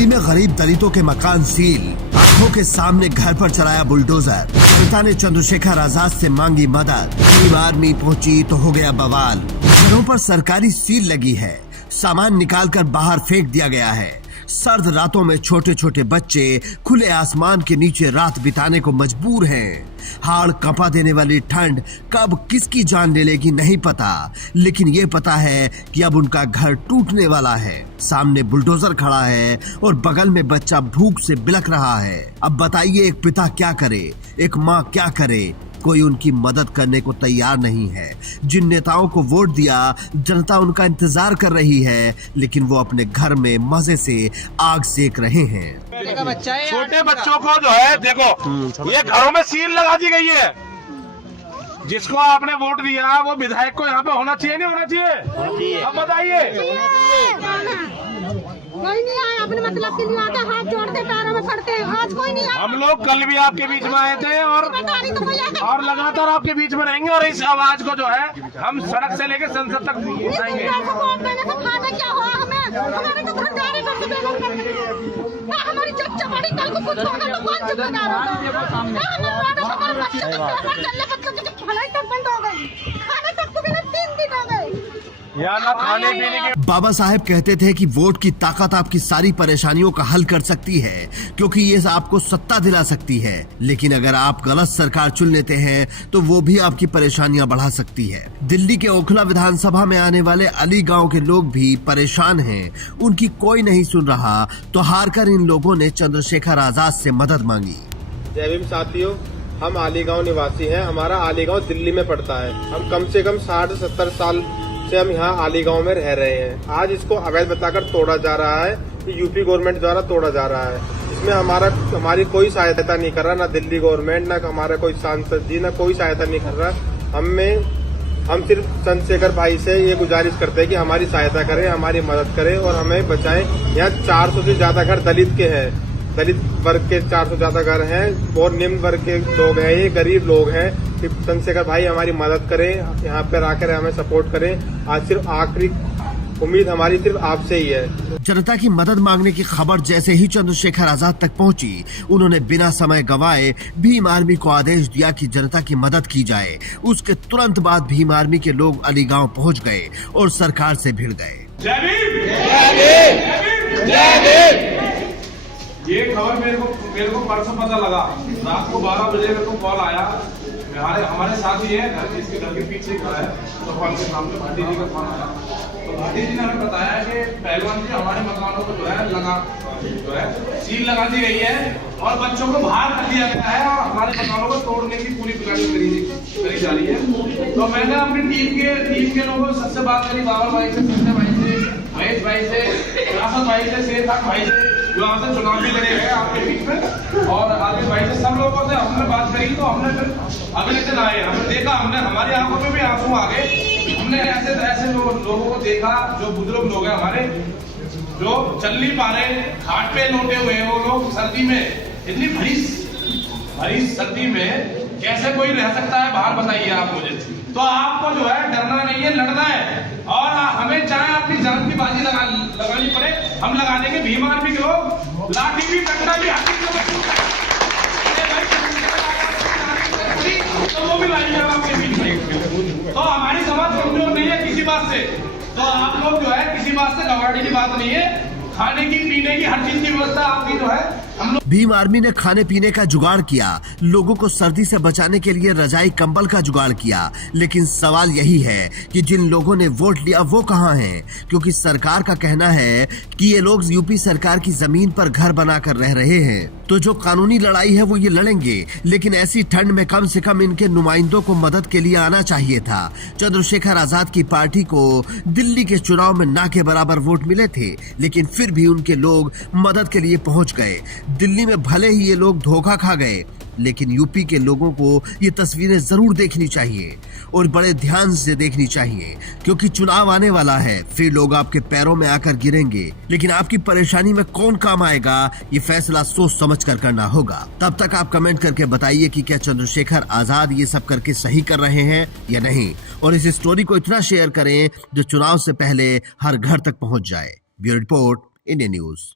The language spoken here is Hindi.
दिल्ली में गरीब दलितों के मकान सील, आंखों के सामने घर पर चलाया बुलडोजर। जनता ने चंद्रशेखर आजाद से मांगी मदद, भीम आर्मी पहुंची तो हो गया बवाल। घरों पर सरकारी सील लगी है, सामान निकालकर बाहर फेंक दिया गया है। सर्द रातों में छोटे छोटे बच्चे खुले आसमान के नीचे रात बिताने को मजबूर हैं। हाड़ कंपा देने वाली ठंड कब किसकी जान ले लेगी नहीं पता, लेकिन ये पता है कि अब उनका घर टूटने वाला है। सामने बुलडोजर खड़ा है और बगल में बच्चा भूख से बिलख रहा है। अब बताइए एक पिता क्या करे, एक माँ क्या करे? कोई उनकी मदद करने को तैयार नहीं है। जिन नेताओं को वोट दिया, जनता उनका इंतजार कर रही है, लेकिन वो अपने घर में मजे से आग सेक रहे हैं। छोटे बच्चों को जो है देखो, ये घरों में सील लगा दी गई है। जिसको आपने वोट दिया वो विधायक को यहाँ पे होना चाहिए नहीं होना चाहिए? अब बताइए। कोई नहीं आया, अपने मतलब के लिए आते, हाथ जोड़ते, पैरों में पड़ते हैं। आज कोई नहीं आया। हम लोग कल भी आपके बीच में आए थे और लगातार आपके बीच में रहेंगे और इस आवाज को जो है हम सड़क से लेकर संसद तक पहुंचाएंगे। हमारी तो धंधारी बंद हमारी जब चपाड़ी कल को कुछ होगा तो कौन जिम्मेदार होगा? भलाई तक बंद हो गई, खाने तक को बिना 3 दिन हो गए। खाने पीने के बाबा साहेब कहते थे कि वोट की ताकत आपकी सारी परेशानियों का हल कर सकती है, क्योंकि ये आपको सत्ता दिला सकती है। लेकिन अगर आप गलत सरकार चुन लेते हैं तो वो भी आपकी परेशानियां बढ़ा सकती है। दिल्ली के ओखला विधानसभा में आने वाले अली गांव के लोग भी परेशान हैं। उनकी कोई नहीं सुन रहा तो हारकर इन लोगों ने चंद्रशेखर आजाद से मदद मांगी। जय भीम साथियों, हम आली गाँव निवासी हैं। हमारा आली गाँव दिल्ली में पड़ता है। हम कम से कम 60-70 साल से हम यहाँ आली गाँव में रह रहे हैं। आज इसको अवैध बताकर तोड़ा जा रहा है, ये यूपी गवर्नमेंट द्वारा तोड़ा जा रहा है। इसमें हमारी कोई सहायता नहीं कर रहा, ना दिल्ली गवर्नमेंट, ना हमारा कोई सांसद जी, ना कोई सहायता नहीं कर रहा। हम सिर्फ चंद्रशेखर भाई से ये गुजारिश करते हैं कि हमारी सहायता करें, हमारी मदद करें और हमें बचाएं। यहाँ 400 से ज्यादा घर दलित के हैं, दलित वर्ग के 400 ज्यादा घर हैं और निम्न वर्ग के लोग हैं, ये गरीब लोग हैं। चंद्रशेखर भाई हमारी मदद करें, यहाँ पर आकर हमें सपोर्ट करें। आज सिर्फ आखिरी उम्मीद हमारी सिर्फ आपसे ही है। जनता की मदद मांगने की खबर जैसे ही चंद्रशेखर आजाद तक पहुंची, उन्होंने बिना समय गंवाए भीम आर्मी को आदेश दिया कि जनता की मदद की जाए। उसके तुरंत बाद भीम आर्मी के लोग अली गांव पहुंच गए और सरकार से भिड़ गए। जय भीम, जय भीम, जय भीम। ये खबर मेरे को परसों पता लगा। रात को 12 बजे मेरे को कॉल आया। हमारे साथ ही है, इसके घर के पीछे खड़ा है, तो कॉल के सामने भाटी जी का फोन आया। तो भाटी जी ने हमें बताया कि पहलवान जी हमारे मकानों को जो है सील लगा दी गई है और बच्चों को बाहर कर दिया गया है और हमारे मकानों को तोड़ने की पूरी प्लानिंग करी जा रही है। तो मैंने अपनी टीम के लोगों से सबसे बात करी, बाबा भाई से, संजय भाई से, महेश भाई से, रासद भाई से, शेर खान भाई से, जो यहाँ से चुनाव भी लड़े हैं आपके बीच में, और आदित्य भाई से, सब लोगों से हमने बात करी। तो हमने फिर अगले दिन आए, हमने देखा, हमारी आंखों में भी आंसू आ गए। हमने ऐसे लोगों को देखा जो बुजुर्ग लोग हैं हमारे, जो चल नहीं पा रहे, घाट पे लौटे हुए हैं वो लोग। सर्दी में, इतनी भरी सर्दी में कैसे कोई रह सकता है बाहर, बताइए आप मुझे। तो आपको जो है डरना नहीं है, लड़ना है और हमें चाहे अपनी जान की बाजी लगानी पड़े, हम लगा देंगे। भीम आर्मी के लोग लाठी भी, डंडा भी, तो वो भी लाएंगे आपके बीच में। तो हमारी समाज कमजोर नहीं है किसी बात से। तो आप लोग जो है किसी बात से घबराने की बात नहीं है। खाने की, पीने की, हर चीज की व्यवस्था आपकी जो है हम लोग। भीम आर्मी ने खाने पीने का जुगाड़ किया, लोगों को सर्दी से बचाने के लिए रजाई कंबल का जुगाड़ किया। लेकिन सवाल यही है कि जिन लोगों ने वोट लिया वो कहाँ हैं? क्योंकि सरकार का कहना है कि ये लोग यूपी सरकार की जमीन पर घर बनाकर रह रहे हैं। तो जो कानूनी लड़ाई है वो ये लड़ेंगे, लेकिन ऐसी ठंड में कम से कम इनके नुमाइंदों को मदद के लिए आना चाहिए था। चंद्रशेखर आजाद की पार्टी को दिल्ली के चुनाव में ना के बराबर वोट मिले थे, लेकिन फिर भी उनके लोग मदद के लिए पहुंच गए। दिल्ली में भले ही ये लोग धोखा खा गए, लेकिन यूपी के लोगों को ये तस्वीरें जरूर देखनी चाहिए और बड़े ध्यान से देखनी चाहिए, क्योंकि चुनाव आने वाला है। फिर लोग आपके पैरों में आकर गिरेंगे, लेकिन आपकी परेशानी में कौन काम आएगा ये फैसला सोच समझ कर करना होगा। तब तक आप कमेंट करके बताइए कि क्या चंद्रशेखर आजाद ये सब करके सही कर रहे हैं या नहीं, और इस स्टोरी को इतना शेयर करें जो चुनाव से पहले हर घर तक पहुंच जाए। Bureau report, India news.